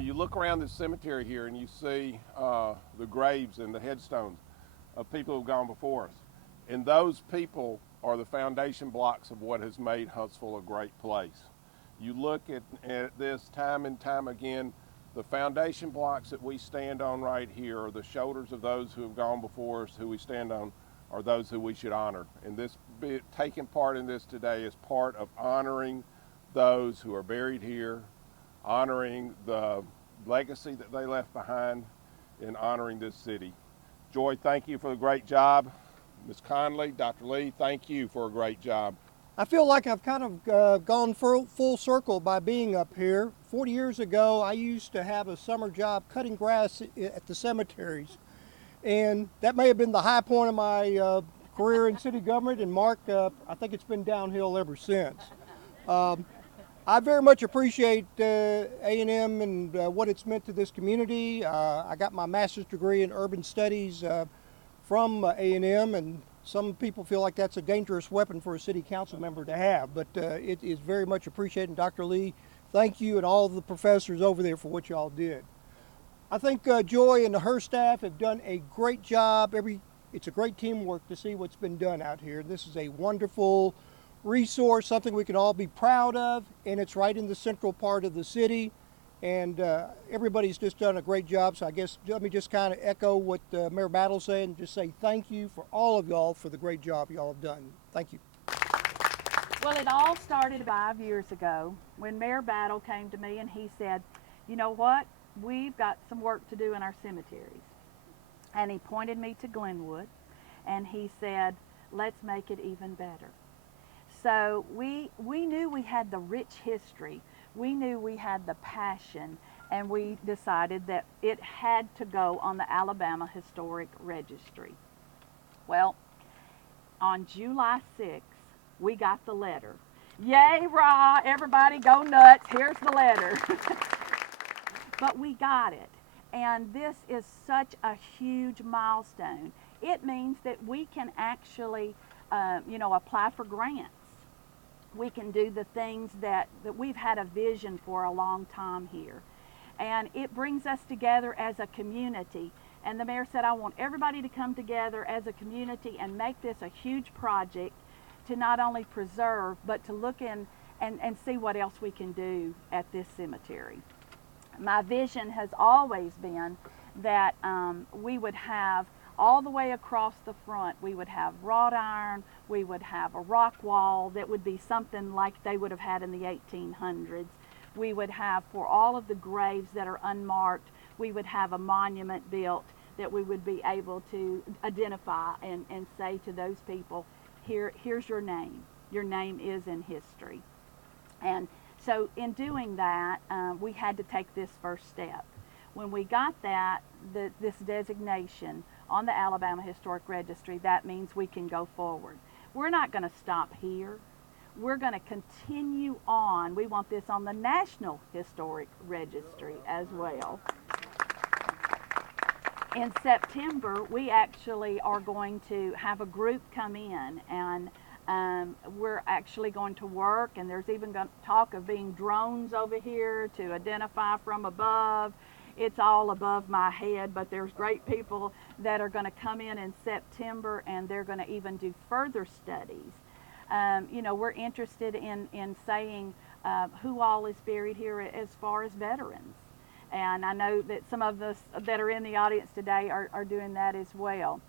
you look around this cemetery here and you see the graves and the headstones of people who've gone before us. And those people are the foundation blocks of what has made Huntsville a great place. You look at this time and time again, the foundation blocks that we stand on right here are the shoulders of those who have gone before us. Who we stand on are those who we should honor. And taking part in this today is part of honoring those who are buried here, honoring the legacy that they left behind, and honoring this city. Joy, thank you for the great job. Ms. Conley, Dr. Lee, thank you for a great job. I feel like I've kind of gone full circle by being up here. 40 years ago, I used to have a summer job cutting grass at the cemeteries. And that may have been the high point of my career in city government. And Mark, I think it's been downhill ever since. I very much appreciate A&M and what it's meant to this community. I got my master's degree in urban studies from A&M, and some people feel like that's a dangerous weapon for a city council member to have, but it is very much appreciated. And Dr. Lee, thank you and all the professors over there for what y'all did. I think Joy and her staff have done a great job. It's a great teamwork to see what's been done out here. This is a wonderful resource, something we can all be proud of, and it's right in the central part of the city. And everybody's just done a great job. So I guess let me just kind of echo what Mayor Battle said and just say thank you for all of y'all for the great job y'all have done. Thank you. Well, it all started 5 years ago when Mayor Battle came to me and he said, you know what, we've got some work to do in our cemeteries. And he pointed me to Glenwood and he said, let's make it even better. So we knew we had the rich history. We knew we had the passion, and we decided that it had to go on the Alabama Historic Registry. Well, on July 6th, we got the letter. Yay, rah, everybody go nuts, here's the letter. But we got it, and this is such a huge milestone. It means that we can actually, apply for grants. We can do the things that we've had a vision for a long time here. And it brings us together as a community. And the mayor said, I want everybody to come together as a community and make this a huge project to not only preserve, but to look in and see what else we can do at this cemetery. My vision has always been that we would have all the way across the front, we would have wrought iron, we would have a rock wall that would be something like they would have had in the 1800s. We would have, for all of the graves that are unmarked, we would have a monument built that we would be able to identify and say to those people, here's your name. Your name is in history. And so in doing that, we had to take this first step. When we got this designation on the Alabama Historic Registry, that means we can go forward. We're not going to stop here. We're going to continue on. We want this on the National Historic Registry as well. In September, we actually are going to have a group come in, and we're actually going to work, and there's even talk of being drones over here to identify from above. It's all above my head, but there's great people that are going to come in September, and they're going to even do further studies. We're interested in saying who all is buried here as far as veterans. And I know that some of us that are in the audience today are doing that as well.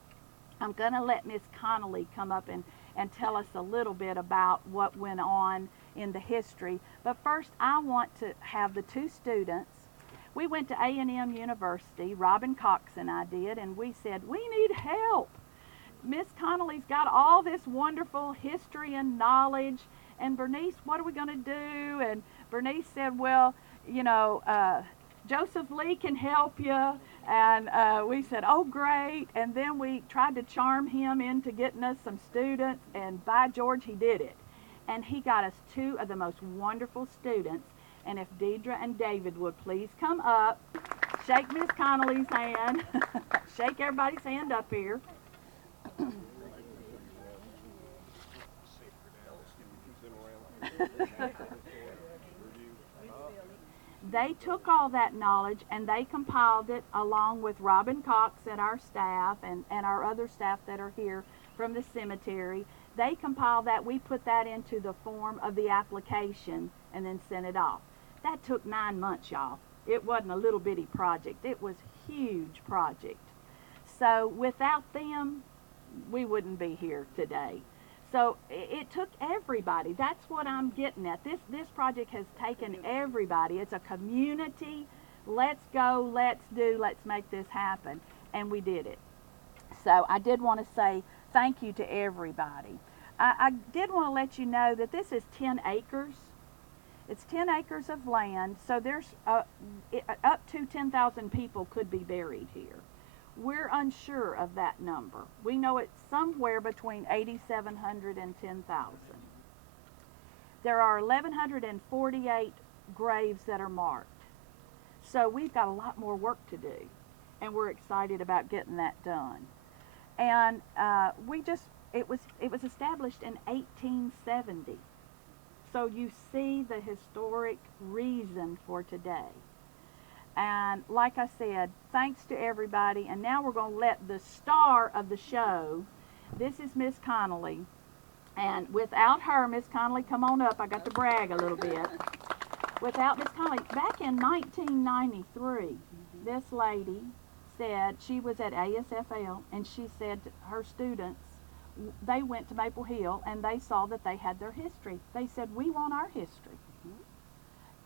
I'm going to let Ms. Connolly come up and tell us a little bit about what went on in the history. But first, I want to have the two students. We went to A&M University, Robin Cox and I did, and we said, we need help. Miss Connolly's got all this wonderful history and knowledge, and Bernice, what are we going to do? And Bernice said, well, Joseph Lee can help you. And we said, oh, great. And then we tried to charm him into getting us some students, and by George, he did it. And he got us two of the most wonderful students. And if Deidre and David would please come up, shake Miss Connolly's hand, shake everybody's hand up here. they took all that knowledge and they compiled it along with Robin Cox and our staff and our other staff that are here from the cemetery. They compiled that. We put that into the form of the application and then sent it off. That took 9 months, y'all. It wasn't a little bitty project. It was a huge project. So without them, we wouldn't be here today. So it took everybody. That's what I'm getting at. This project has taken everybody. It's a community. Let's go, let's do, let's make this happen. And we did it. So I did want to say thank you to everybody. I did want to let you know that this is 10 acres. It's 10 acres of land, so there's up to 10,000 people could be buried here. We're unsure of that number. We know it's somewhere between 8,700 and 10,000. There are 1,148 graves that are marked. So we've got a lot more work to do, and we're excited about getting that done. And it was established in 1870. So you see the historic reason for today. And like I said, thanks to everybody. And now we're going to let the star of the show, this is Miss Connolly. And without her, Miss Connolly, come on up. I got to brag a little bit. Without Miss Connolly, back in 1993, this lady said she was at ASFL, and she said to her students, they went to Maple Hill and they saw that they had their history. They said, we want our history.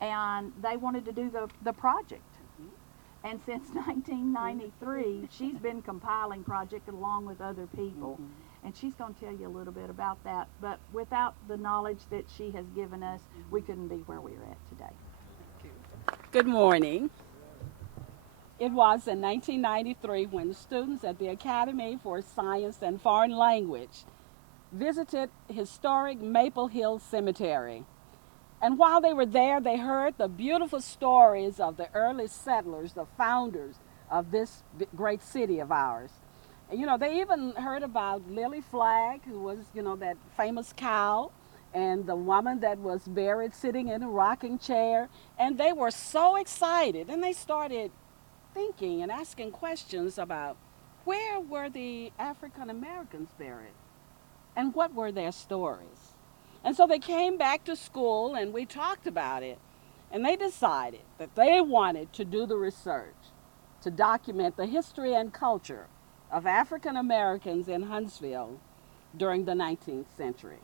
And they wanted to do the project. And since 1993, she's been compiling project along with other people. And she's going to tell you a little bit about that. But without the knowledge that she has given us, we couldn't be where we're at today. Good morning. It was in 1993 when students at the Academy for Science and Foreign Language visited historic Maple Hill Cemetery. And while they were there, they heard the beautiful stories of the early settlers, the founders of this great city of ours. And, they even heard about Lily Flagg, who was, that famous cow, and the woman that was buried sitting in a rocking chair. And they were so excited, and they started thinking and asking questions about where were the African Americans buried and what were their stories. And so they came back to school and we talked about it, and they decided that they wanted to do the research to document the history and culture of African Americans in Huntsville during the 19th century.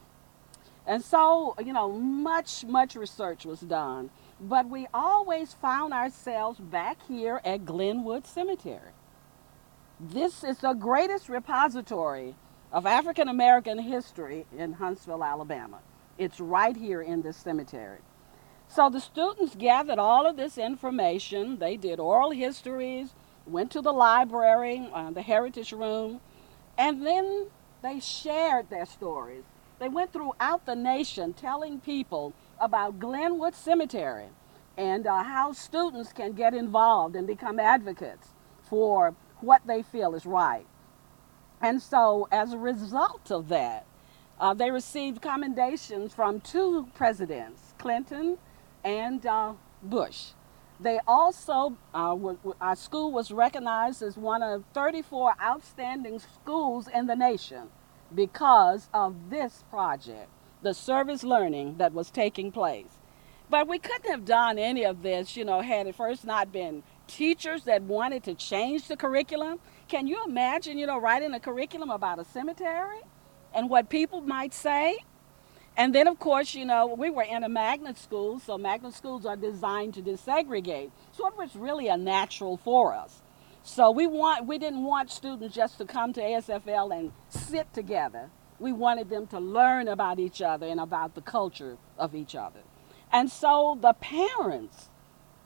And so, much research was done, but we always found ourselves back here at Glenwood Cemetery. This is the greatest repository of African American history in Huntsville, Alabama. It's right here in this cemetery. So the students gathered all of this information. They did oral histories, went to the library, the heritage room, and then they shared their stories. They went throughout the nation telling people about Glenwood Cemetery and how students can get involved and become advocates for what they feel is right. And so as a result of that, they received commendations from 2 presidents, Clinton and Bush. They also, our school was recognized as one of 34 outstanding schools in the nation because of this project, the service learning that was taking place. But we couldn't have done any of this, had it first not been teachers that wanted to change the curriculum. Can you imagine, writing a curriculum about a cemetery and what people might say? And then, of course, we were in a magnet school, so magnet schools are designed to desegregate. So it was really a natural for us. So we didn't want students just to come to ASFL and sit together. We wanted them to learn about each other and about the culture of each other. And so the parents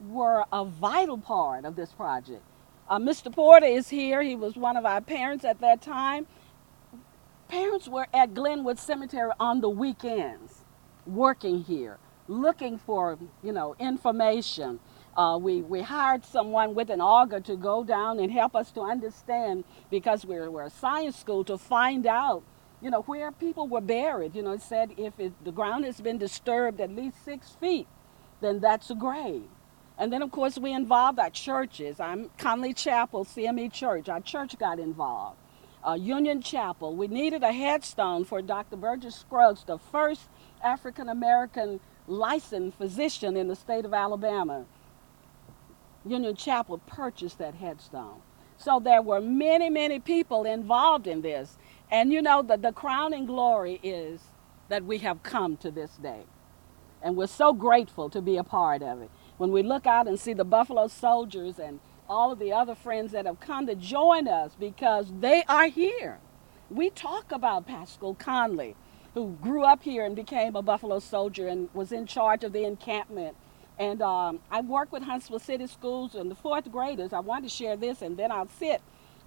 were a vital part of this project. Mr. Porter is here. He was one of our parents at that time. Parents were at Glenwood Cemetery on the weekends, working here, looking for, information. We hired someone with an auger to go down and help us to understand, because we're a science school, to find out, where people were buried. It said if the ground has been disturbed at least 6 feet, then that's a grave. And then, of course, we involved our churches. I'm Conley Chapel, CME Church. Our church got involved. Union Chapel. We needed a headstone for Dr. Burgess Scruggs, the first African American licensed physician in the state of Alabama. Union Chapel purchased that headstone. So there were many, many people involved in this. And you know, the crowning glory is that we have come to this day. And we're so grateful to be a part of it. When we look out and see the Buffalo Soldiers and all of the other friends that have come to join us because they are here. We talk about Pascal Conley, who grew up here and became a Buffalo Soldier and was in charge of the encampment. And I work with Huntsville City Schools and the fourth graders. I wanted to share this and then I'll sit.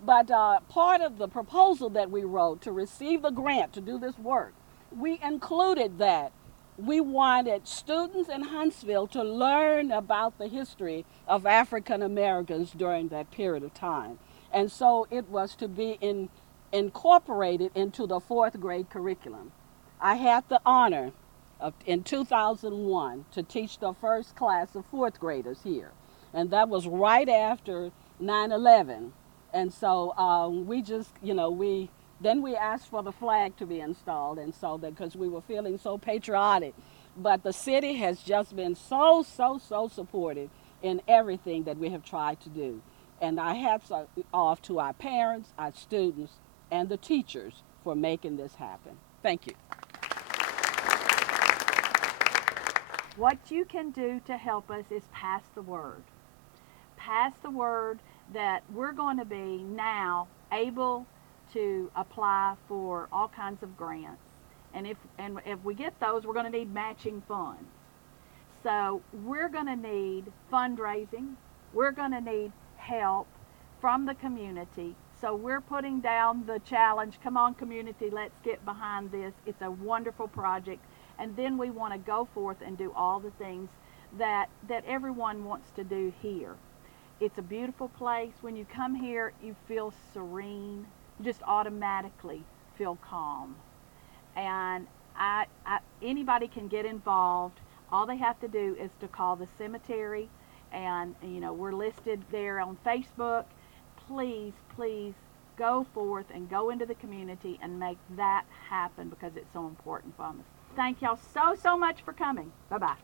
But part of the proposal that we wrote to receive the grant to do this work, we included that we wanted students in Huntsville to learn about the history of African Americans during that period of time. And so it was to be incorporated into the fourth grade curriculum. I had the honor in 2001 to teach the first class of fourth graders here. And that was right after 9/11. And so we just, then we asked for the flag to be installed, and so that because we were feeling so patriotic. But the city has just been so supportive in everything that we have tried to do. And our hats are off to our parents, our students, and the teachers for making this happen. Thank you. What you can do to help us is pass the word. Pass the word that we're going to be now able to apply for all kinds of grants. And if we get those, we're going to need matching funds. So we're going to need fundraising. We're going to need help from the community. So we're putting down the challenge. Come on, community, let's get behind this. It's a wonderful project. And then we want to go forth and do all the things that everyone wants to do here. It's a beautiful place. When you come here, you feel serene. You just automatically feel calm. And anybody can get involved. All they have to do is to call the cemetery, and we're listed there on Facebook. Please go forth and go into the community and make that happen because it's so important for us. Thank y'all so much for coming. Bye-bye.